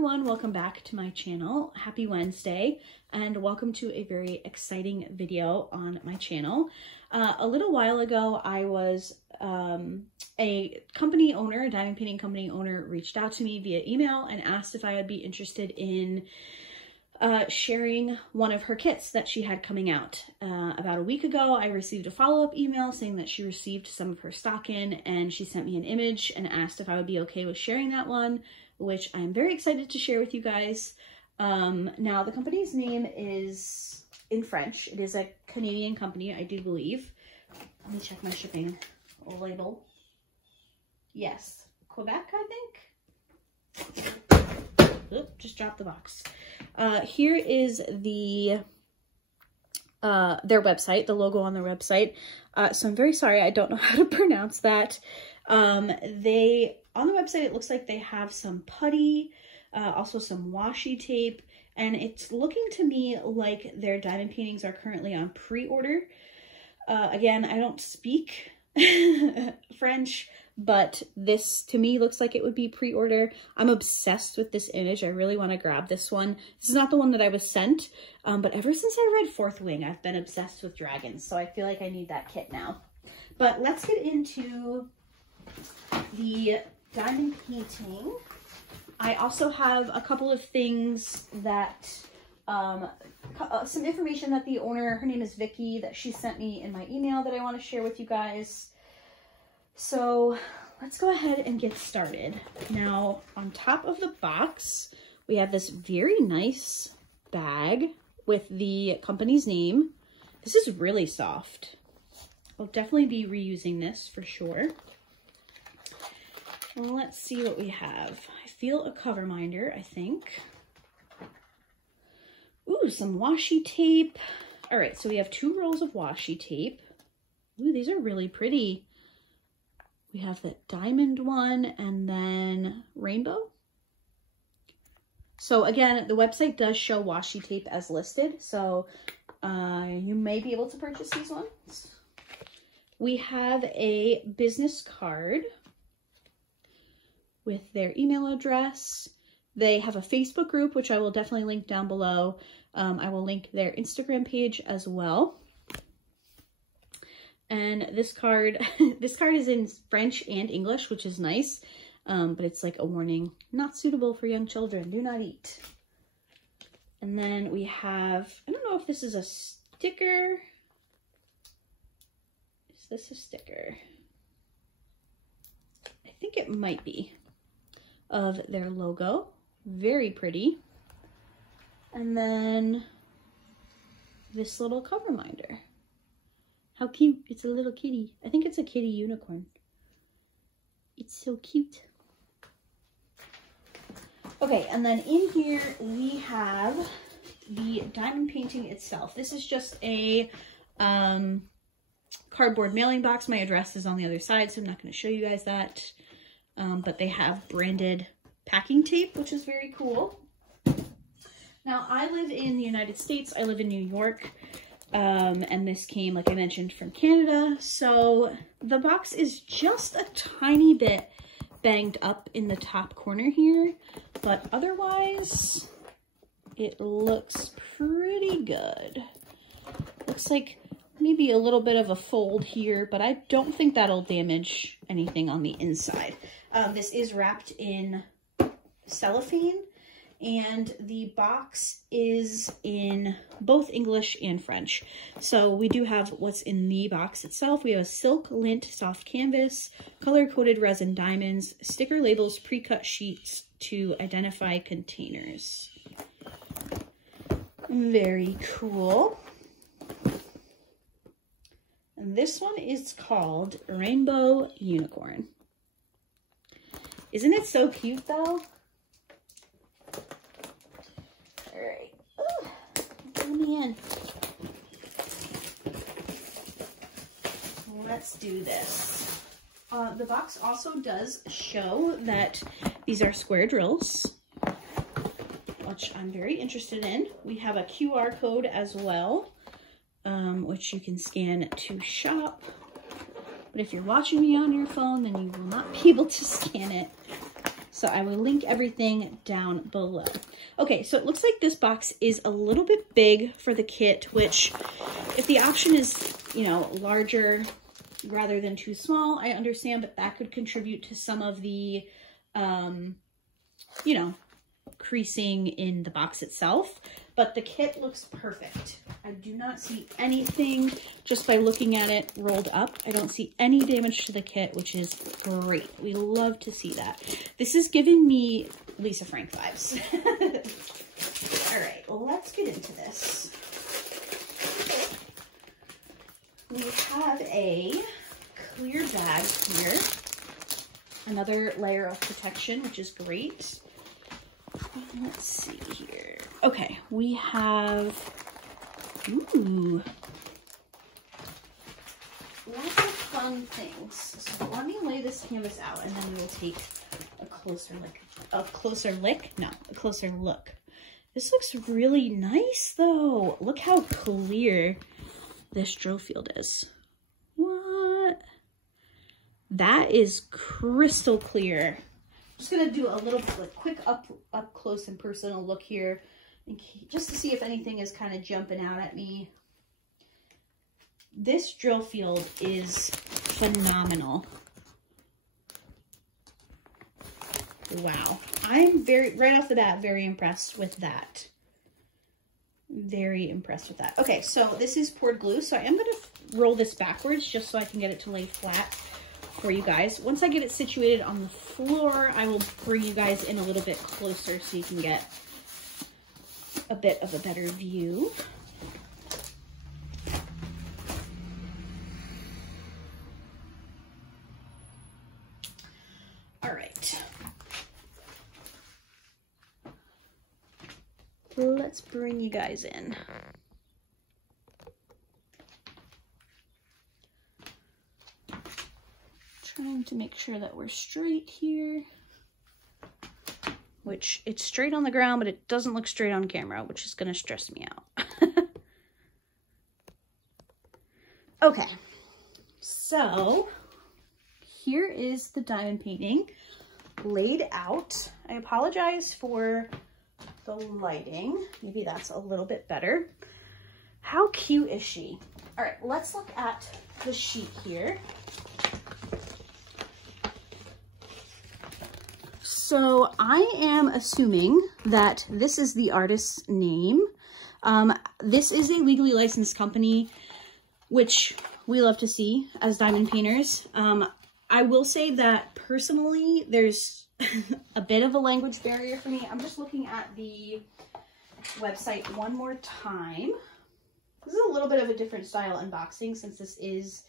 everyone, welcome back to my channel. Happy Wednesday and welcome to a very exciting video on my channel. A little while ago I was a company owner, a diamond painting company owner, reached out to me via email and asked if I would be interested in sharing one of her kits that she had coming out. About a week ago, I received a follow-up email saying that she received some of her stock in, and she sent me an image and asked if I would be okay with sharing that one, which I'm very excited to share with you guys. Now, the company's name is in French. It is a Canadian company, I do believe. Let me check my shipping label. Yes, Quebec, I think. Oop, just dropped the box. Here is the their website, the logo on their website. So I'm very sorry, I don't know how to pronounce that. On the website, it looks like they have some putty, also some washi tape, and it's looking to me like their diamond paintings are currently on pre-order. Again, I don't speak French, but this to me looks like it would be pre-order. I'm obsessed with this image. I really want to grab this one. This is not the one that I was sent, but ever since I read Fourth Wing, I've been obsessed with dragons, so I feel like I need that kit now. But let's get into the diamond painting. I also have a couple of things that, some information that the owner, her name is Vicky, that she sent me in my email that I want to share with you guys. So let's go ahead and get started. Now, on top of the box, we have this very nice bag with the company's name. This is really soft. I'll definitely be reusing this for sure. Well, let's see what we have. I feel a cover minder, I think. Ooh, some washi tape. All right, so we have 2 rolls of washi tape. Ooh, these are really pretty. We have the diamond one and then rainbow. So again, the website does show washi tape as listed, so you may be able to purchase these ones. We have a business card with their email address. They have a Facebook group, which I will definitely link down below. I will link their Instagram page as well. And this card, is in French and English, which is nice, but it's like a warning, not suitable for young children, do not eat. And then we have, I don't know if this is a sticker. Is this a sticker? I think it might be, of their logo. Very pretty. And then this little cover minder. How cute. It's a little kitty. I think it's a kitty unicorn. It's so cute. Okay, and then in here we have the diamond painting itself. This is just a cardboard mailing box. My address is on the other side, so I'm not going to show you guys that. But they have branded packing tape, which is very cool. Now, I live in the United States. I live in New York. And this came, like I mentioned, from Canada. So the box is just a tiny bit banged up in the top corner here, but otherwise it looks pretty good. Looks like maybe a little bit of a fold here, but I don't think that'll damage anything on the inside. This is wrapped in cellophane, and the box is in both English and French. So we do have what's in the box itself. We have a silk lint soft canvas, color-coded resin diamonds, sticker labels, pre-cut sheets to identify containers. Very cool. And this one is called Rainbow Unicorn. Isn't it so cute though? Alright, let me in. Let's do this. The box also does show that these are square drills, which I'm very interested in. We have a QR code as well, which you can scan to shop. But if you're watching me on your phone, then you will not be able to scan it. So I will link everything down below. Okay, so it looks like this box is a little bit big for the kit, which if the option is, you know, larger rather than too small, I understand, but that could contribute to some of the, you know, creasing in the box itself. But the kit looks perfect. I do not see anything just by looking at it rolled up. I don't see any damage to the kit, which is great. We love to see that. This is giving me Lisa Frank vibes. All right, well, let's get into this. We have a clear bag here. Another layer of protection, which is great. Let's see here. Okay, we have, ooh, lots of fun things. So let me lay this canvas out and then we will take a closer look. This looks really nice though. Look how clear this drill field is. What? That is crystal clear. I'm just gonna do a little quick up close and personal look here, just to see if anything is kind of jumping out at me. This drill field is phenomenal. Wow, I'm right off the bat, very impressed with that. Very impressed with that. Okay, so this is poured glue, so I am gonna roll this backwards just so I can get it to lay flat for you guys. Once I get it situated on the floor, I will bring you guys in a little bit closer so you can get a bit of a better view. All right. Let's bring you guys in. Trying to make sure that we're straight here, which it's straight on the ground, but it doesn't look straight on camera, which is going to stress me out. Okay, so here is the diamond painting laid out. I apologize for the lighting. Maybe that's a little bit better. How cute is she? All right, let's look at the sheet here. So I am assuming that this is the artist's name. This is a legally licensed company, which we love to see as diamond painters. I will say that personally, there's a bit of a language barrier for me. I'm just looking at the website one more time. This is a little bit of a different style unboxing since this is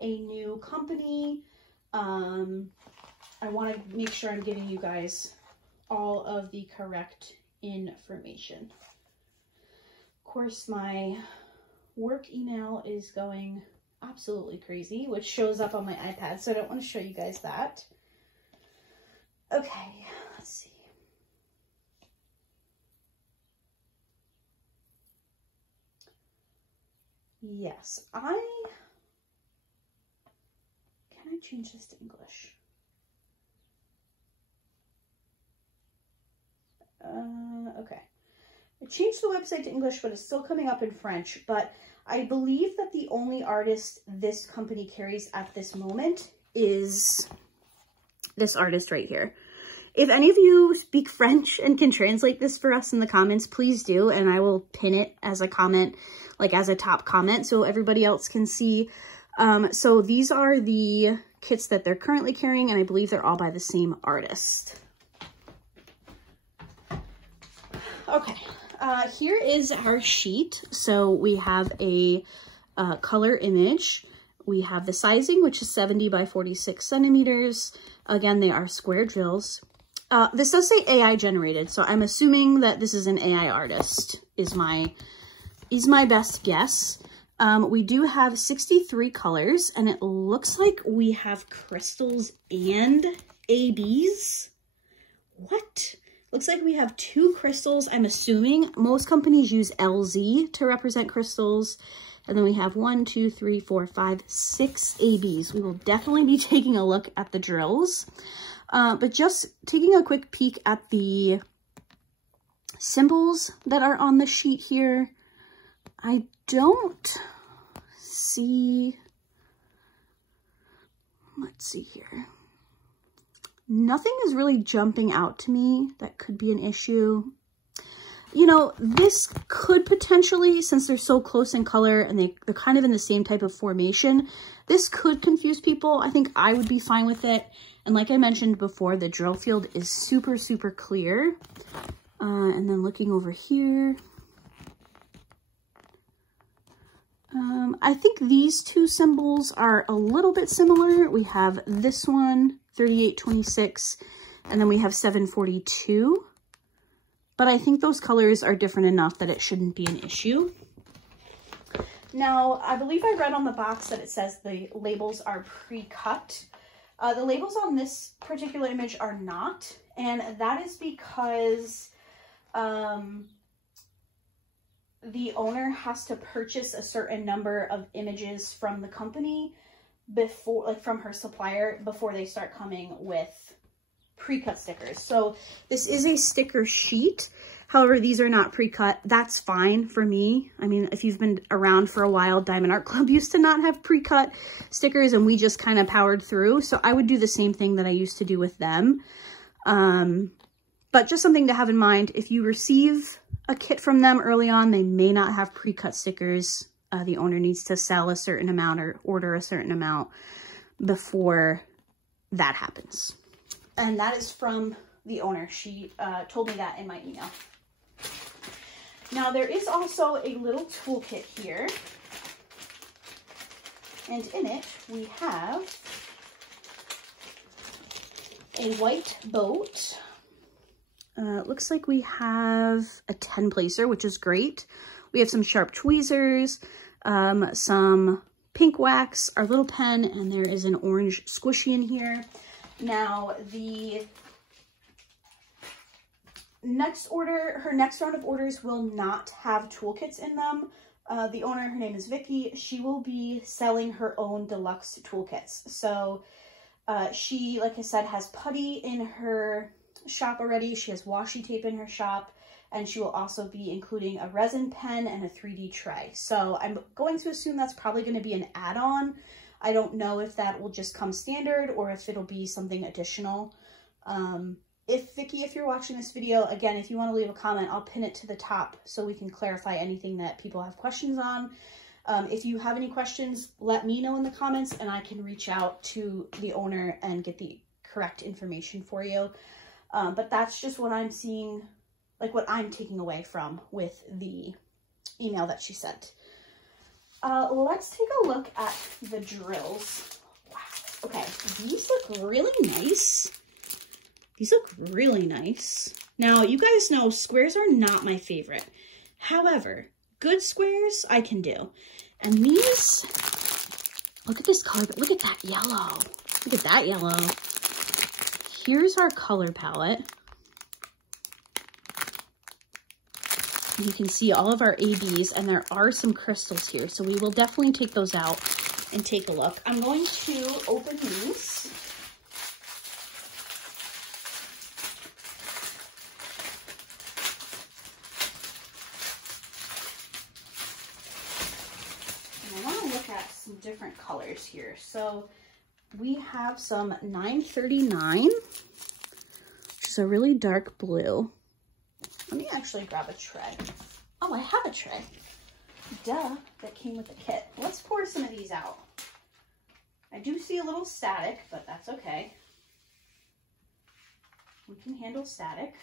a new company. I want to make sure I'm giving you guys all of the correct information. Of course, my work email is going absolutely crazy, which shows up on my iPad, so I don't want to show you guys that. Okay, let's see. Yes, can I change this to English? Okay. I changed the website to English, but it's still coming up in French. But I believe that the only artist this company carries at this moment is this artist right here. If any of you speak French and can translate this for us in the comments, please do. And I will pin it as a comment, like as a top comment, so everybody else can see. So these are the kits that they're currently carrying, and I believe they're all by the same artist. Okay, here is our sheet. So we have a color image. We have the sizing, which is 70 by 46 centimeters. Again, they are square drills. This does say AI generated, so I'm assuming that this is an AI artist, is my best guess. We do have 63 colors, and it looks like we have crystals and ABs. What? Looks like we have 2 crystals. I'm assuming most companies use LZ to represent crystals. And then we have 1, 2, 3, 4, 5, 6 ABs. We will definitely be taking a look at the drills. But just taking a quick peek at the symbols that are on the sheet here, I don't see, let's see here. Nothing is really jumping out to me that could be an issue. You know, this could potentially, since they're so close in color and they're kind of in the same type of formation, this could confuse people. I think I would be fine with it. And like I mentioned before, the drill field is super, super clear. And then looking over here, I think these two symbols are a little bit similar. We have this one, 3826, and then we have 742. But I think those colors are different enough that it shouldn't be an issue. Now, I believe I read on the box that it says the labels are pre-cut. The labels on this particular image are not, and that is because the owner has to purchase a certain number of images from the company before, like from her supplier, before they start coming with pre-cut stickers. So this is a sticker sheet. However, these are not pre-cut. That's fine for me. I mean, if you've been around for a while, Diamond Art Club used to not have pre-cut stickers and we just kind of powered through. So I would do the same thing that I used to do with them. But just something to have in mind, if you receive a kit from them early on, they may not have pre-cut stickers. The owner needs to sell a certain amount or order a certain amount before that happens. And that is from the owner. She told me that in my email. Now there is also a little toolkit here. And in it we have a white boat. Looks like we have a 10 placer, which is great. We have some sharp tweezers, some pink wax, our little pen, and there is an orange squishy in here. Now the next order, her next round of orders will not have toolkits in them. The owner, her name is Vicky, she will be selling her own deluxe toolkits. So she, like I said, has putty in her shop already. She has washi tape in her shop, and she will also be including a resin pen and a 3D tray. So I'm going to assume that's probably going to be an add-on. I don't know if that will just come standard or if it'll be something additional. Vicky, if you're watching this video, again, if you want to leave a comment, I'll pin it to the top so we can clarify anything that people have questions on. If you have any questions, let me know in the comments and I can reach out to the owner and get the correct information for you. But that's just what I'm seeing, like what I'm taking away from with the email that she sent. Let's take a look at the drills. Wow. Okay, these look really nice. These look really nice. Now, you guys know squares are not my favorite. However, good squares I can do. And these, look at this color, look at that yellow. Look at that yellow. Here's our color palette. You can see all of our ABs, and there are some crystals here, so we will definitely take those out and take a look. I'm going to open these. And I want to look at some different colors here. So we have some 939, which is a really dark blue. Let me actually grab a tray. Oh, I have a tray. Duh, that came with the kit. Let's pour some of these out. I do see a little static, but that's okay. We can handle static.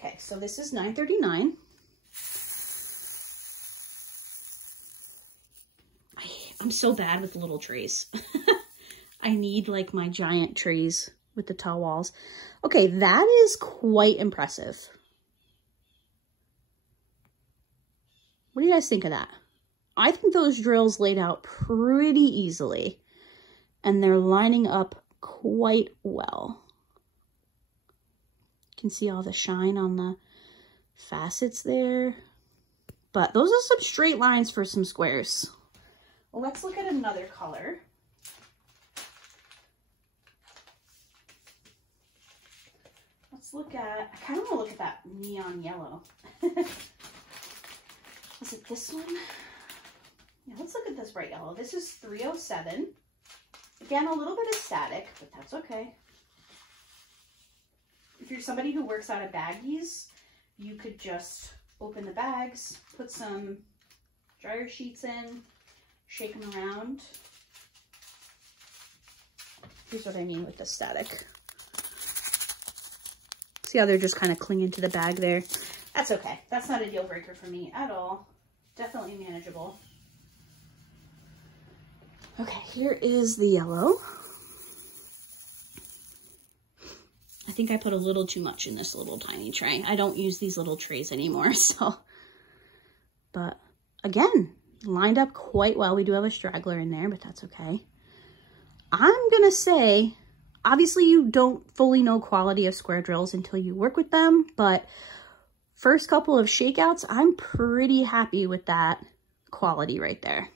Okay, so this is 939. I'm so bad with little trays. I need like my giant trays with the tall walls. Okay, that is quite impressive. What do you guys think of that? I think those drills laid out pretty easily, and they're lining up quite well. You can see all the shine on the facets there, but those are some straight lines for some squares. Well, let's look at another color. let's look at, I kind of want to look at that neon yellow. Is it this one? Yeah, let's look at this bright yellow. This is 307. Again, a little bit of static, but that's okay. If you're somebody who works out of baggies, you could just open the bags, put some dryer sheets in, shake them around. Here's what I mean with the static. See how they're just kind of clinging to the bag there? That's okay. That's not a deal breaker for me at all. Definitely manageable. Okay, here is the yellow. I think I put a little too much in this little tiny tray. I don't use these little trays anymore, so. But again, lined up quite well. We do have a straggler in there, but that's okay. I'm gonna say, obviously you don't fully know quality of square drills until you work with them, but first couple of shakeouts, I'm pretty happy with that quality right there.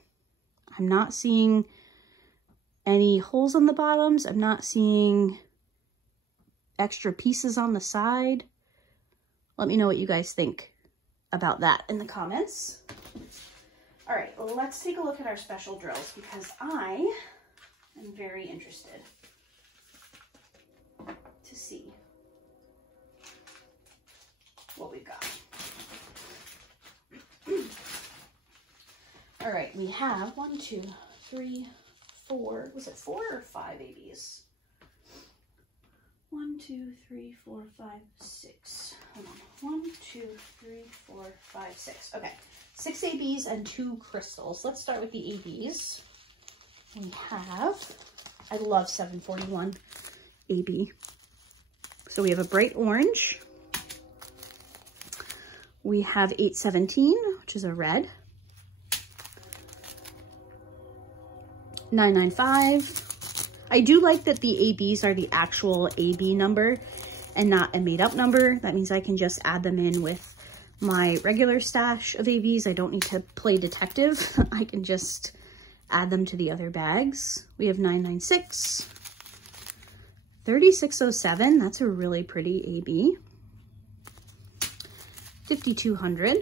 I'm not seeing any holes on the bottoms. I'm not seeing extra pieces on the side. Let me know what you guys think about that in the comments. All right, let's take a look at our special drills because I am very interested to see what we've got. All right, we have 1, 2, 3, 4. Was it 4 or 5 ABs? 1, 2, 3, 4, 5, 6. Hold on. 1, 2, 3, 4, 5, 6. Okay, 6 ABs and 2 crystals. Let's start with the ABs. We have, I love 741 AB. So we have a bright orange. We have 817, which is a red. 995. I do like that the ABs are the actual AB number and not a made-up number. That means I can just add them in with my regular stash of ABs. I don't need to play detective. I can just add them to the other bags. We have 996. 3607, that's a really pretty AB. 5200,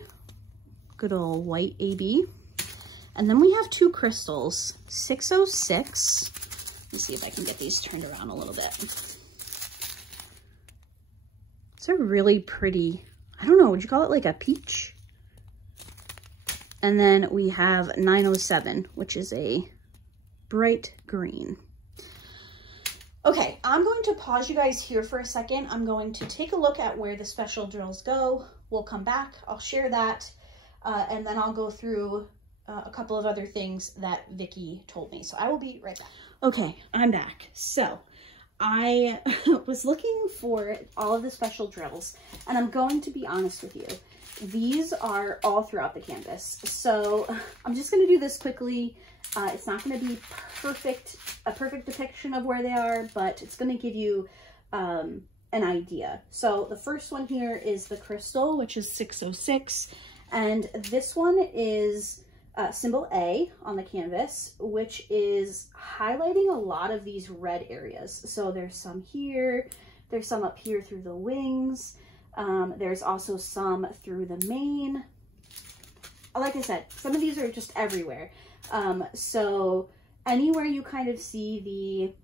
good old white AB. And then we have 2 crystals, 606. Let me see if I can get these turned around a little bit. It's a really pretty, I don't know, would you call it like a peach? And then we have 907, which is a bright green. Okay, I'm going to pause you guys here for a second. I'm going to take a look at where the special drills go. We'll come back, I'll share that, and then I'll go through a couple of other things that Vicky told me. So I will be right back. Okay, I'm back. So I was looking for all of the special drills, and I'm going to be honest with you. These are all throughout the canvas. So I'm just going to do this quickly. It's not going to be a perfect depiction of where they are, but it's going to give you an idea. So the first one here is the crystal, which is 606. And this one is symbol A on the canvas, which is highlighting a lot of these red areas. So there's some here, there's some up here through the wings. There's also some through the mane. Like I said, some of these are just everywhere. So anywhere you kind of see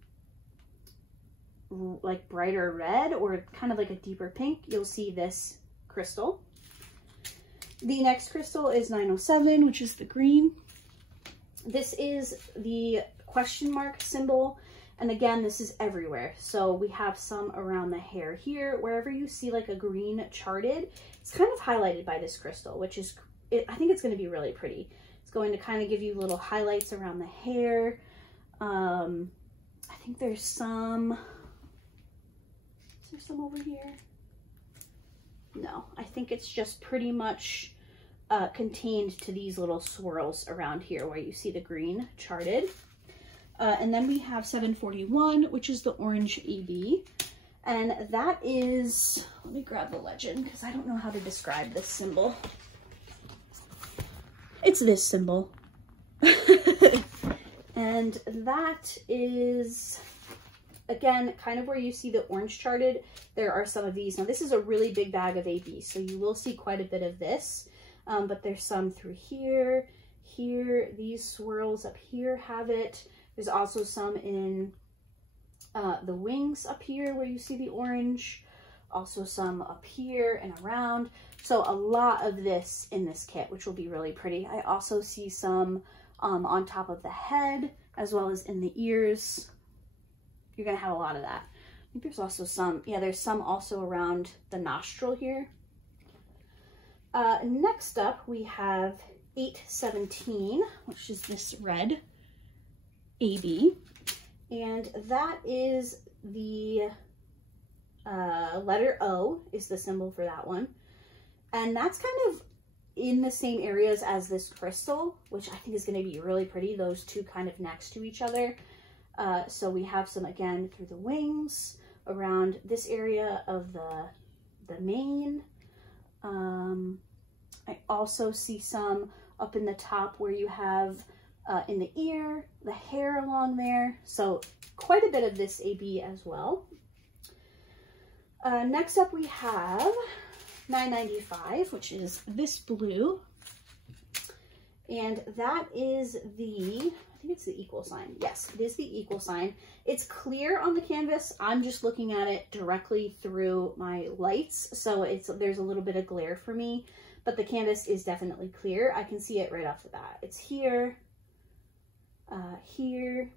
the like brighter red or kind of like a deeper pink, you'll see this crystal. The next crystal is 907, which is the green. This is the question mark symbol. And again, this is everywhere. So we have some around the hair here. Wherever you see like a green charted, it's kind of highlighted by this crystal, which is, I think it's going to be really pretty. It's going to kind of give you little highlights around the hair. I think there's some, is there some over here? No, I think it's just pretty much contained to these little swirls around here where you see the green charted. And then we have 741, which is the orange AB. And that is, let me grab the legend because I don't know how to describe this symbol. It's this symbol. And that is again, kind of where you see the orange charted, there are some of these. Now this is a really big bag of AB, so you will see quite a bit of this, but there's some through here, these swirls up here have it. There's also some in the wings up here where you see the orange, also some up here and around. So a lot of this in this kit, which will be really pretty. I also see some on top of the head as well as in the ears. You're gonna have a lot of that. I think there's also some, yeah, there's some also around the nostril here. Next up we have 817, which is this red AB, and that is the letter O is the symbol for that one, and that's kind of in the same areas as this crystal, which I think is going to be really pretty, those two kind of next to each other. So we have some again through the wings, around this area of the mane. I also see some up in the top where you have in the ear, the hair along there. So quite a bit of this AB as well. Next up we have 995, which is this blue. And that is the, I think it's the equal sign. Yes, it is the equal sign. It's clear on the canvas. I'm just looking at it directly through my lights. So there's a little bit of glare for me, but the canvas is definitely clear. I can see it right off the bat. It's here, here.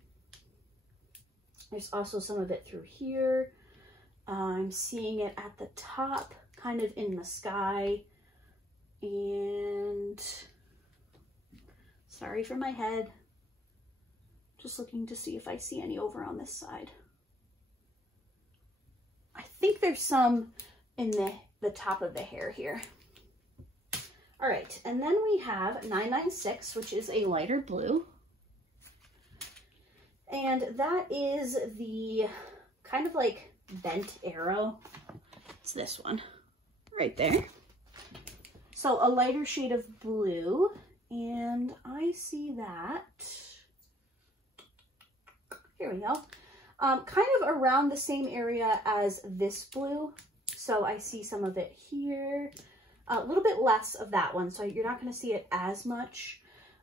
There's also some of it through here. I'm seeing it at the top, kind of in the sky. And sorry for my head. Just looking to see if I see any over on this side. I think there's some in the top of the hair here. All right, and then we have 996, which is a lighter blue. And that is the kind of like bent arrow. It's this one right there. So a lighter shade of blue, and I see that, here we go, kind of around the same area as this blue. So I see some of it here, a little bit less of that one, so you're not going to see it as much,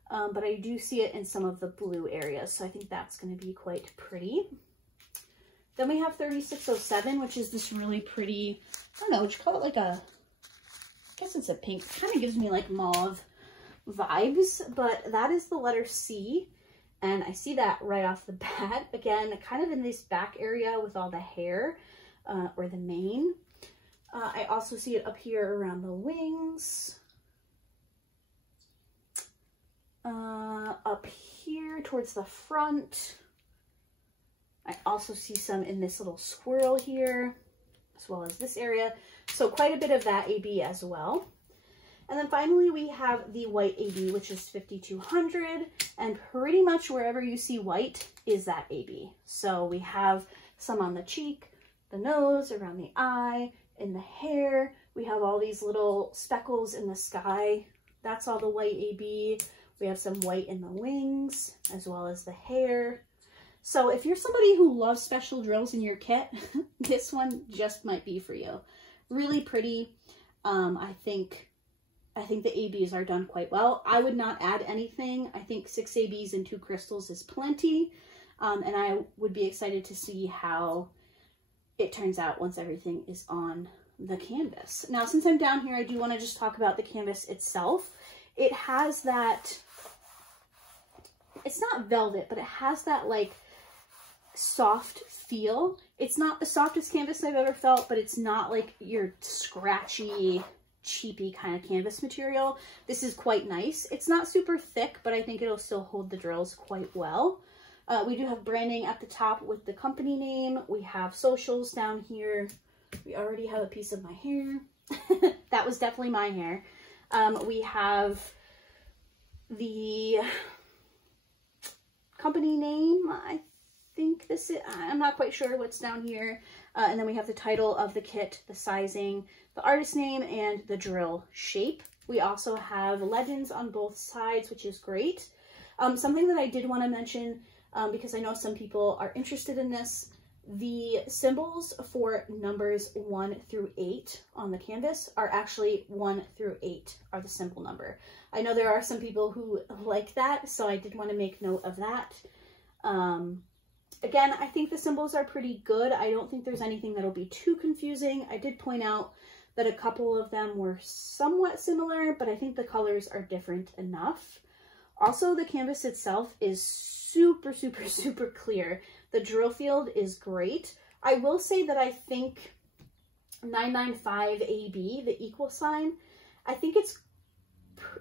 but I do see it in some of the blue areas, so I think that's going to be quite pretty. Then we have 3607, which is this really pretty, I don't know, would you call it like a, I guess it's a pink, it kind of gives me like mauve vibes, but that is the letter C, and I see that right off the bat. Again, kind of in this back area with all the hair, or the mane. I also see it up here around the wings, up here towards the front. I also see some in this little swirl here, as well as this area. So quite a bit of that AB as well. And then finally we have the white AB, which is 5200, and pretty much wherever you see white is that AB. So we have some on the cheek, the nose, around the eye, in the hair. We have all these little speckles in the sky. That's all the white AB. We have some white in the wings, as well as the hair. So if you're somebody who loves special drills in your kit, this one just might be for you. Really pretty. I think the ABs are done quite well. I would not add anything. I think 6 ABs and 2 crystals is plenty. And I would be excited to see how it turns out once everything is on the canvas. Now, since I'm down here, I do want to just talk about the canvas itself. It has that, it's not velvet, but it has that like soft feel. It's not the softest canvas I've ever felt, but it's not like your scratchy, cheapy kind of canvas material. This is quite nice. It's not super thick, but I think it'll still hold the drills quite well. We do have branding at the top with the company name. We have socials down here. We already have a piece of my hair. That was definitely my hair. We have the company name. I think this is, I'm not quite sure what's down here. And then we have the title of the kit, the sizing, the artist name, and the drill shape. We also have legends on both sides, which is great. Something that I did want to mention, because I know some people are interested in this, The symbols for numbers 1 through 8 on the canvas are actually 1 through 8 are the symbol number. I know there are some people who like that, so I did want to make note of that. Again, I think the symbols are pretty good. I don't think there's anything that'll be too confusing. I did point out that a couple of them were somewhat similar, but I think the colors are different enough. Also, the canvas itself is super, super, super clear. The drill field is great. I will say that I think 995AB, the equal sign, I think it's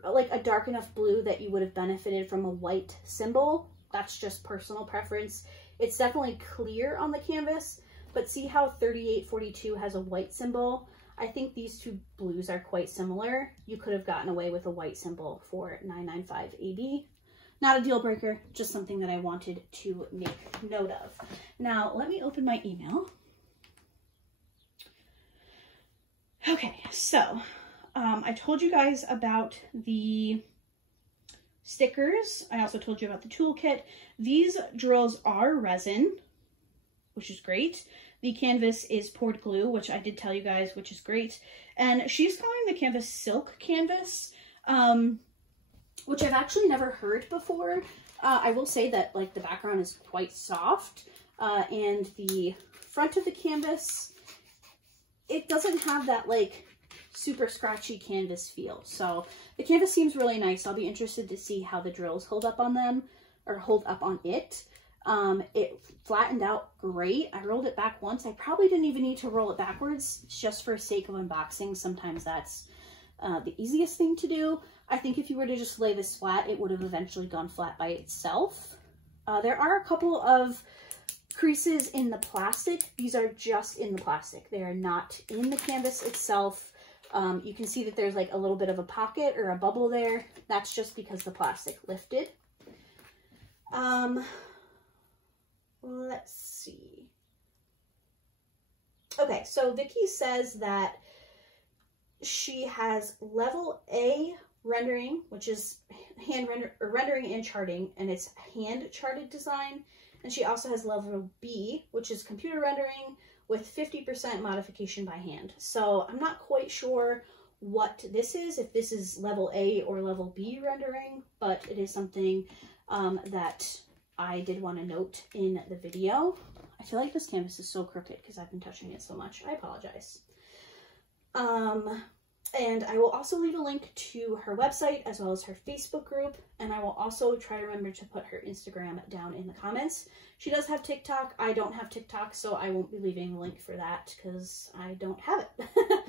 like a dark enough blue that you would have benefited from a white symbol. That's just personal preference. It's definitely clear on the canvas, but see how 3842 has a white symbol? I think these two blues are quite similar. You could have gotten away with a white symbol for 995AB. Not a deal breaker, just something that I wanted to make note of. Now, let me open my email. Okay, so I told you guys about the stickers. I also told you about the toolkit. These drills are resin, which is great. The canvas is poured glue, which I did tell you guys, which is great. And she's calling the canvas silk canvas, which I've actually never heard before. I will say that like the background is quite soft, and the front of the canvas, it doesn't have that like super scratchy canvas feel. So the canvas seems really nice. I'll be interested to see how the drills hold up on them, or hold up on it. It flattened out great. I rolled it back once. I probably didn't even need to roll it backwards. It's just for sake of unboxing. Sometimes that's the easiest thing to do. I think if you were to just lay this flat, it would have eventually gone flat by itself. There are a couple of creases in the plastic. These are just in the plastic. They are not in the canvas itself. You can see that there's like a little bit of a pocket or a bubble there. That's just because the plastic lifted. Let's see. Okay, so Vicky says that she has level A rendering, which is rendering and charting, and it's hand charted design. And she also has level B, which is computer rendering with 50% modification by hand. So I'm not quite sure what this is, if this is level A or level B rendering, but it is something that I did want to note in the video. I feel like this canvas is so crooked because I've been touching it so much. I apologize. And I will also leave a link to her website as well as her Facebook group. And I will also try to remember to put her Instagram down in the comments. She does have TikTok. I don't have TikTok, so I won't be leaving a link for that because I don't have it.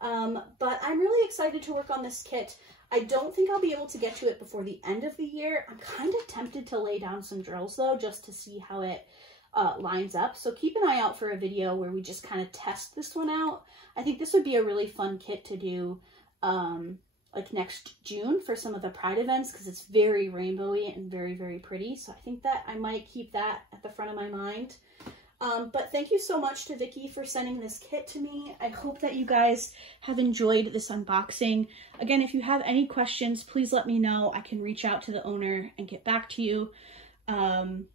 But I'm really excited to work on this kit. I don't think I'll be able to get to it before the end of the year. I'm kind of tempted to lay down some drills though, just to see how it lines up. So keep an eye out for a video where we just kind of test this one out. I think this would be a really fun kit to do like next June for some of the Pride events because it's very rainbowy and very, very pretty. So I think that I might keep that at the front of my mind. But thank you so much to Vicky for sending this kit to me. I hope that you guys have enjoyed this unboxing. Again, if you have any questions, please let me know. I can reach out to the owner and get back to you. And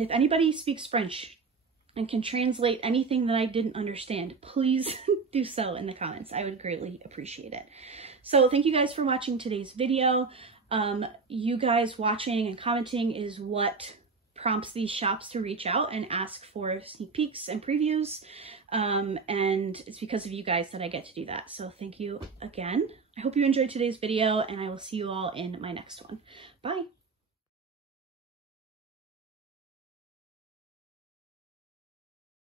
if anybody speaks French and can translate anything that I didn't understand, please do so in the comments. I would greatly appreciate it. So thank you guys for watching today's video. You guys watching and commenting is what prompts these shops to reach out and ask for sneak peeks and previews. And it's because of you guys that I get to do that. So thank you again. I hope you enjoyed today's video and I will see you all in my next one. Bye.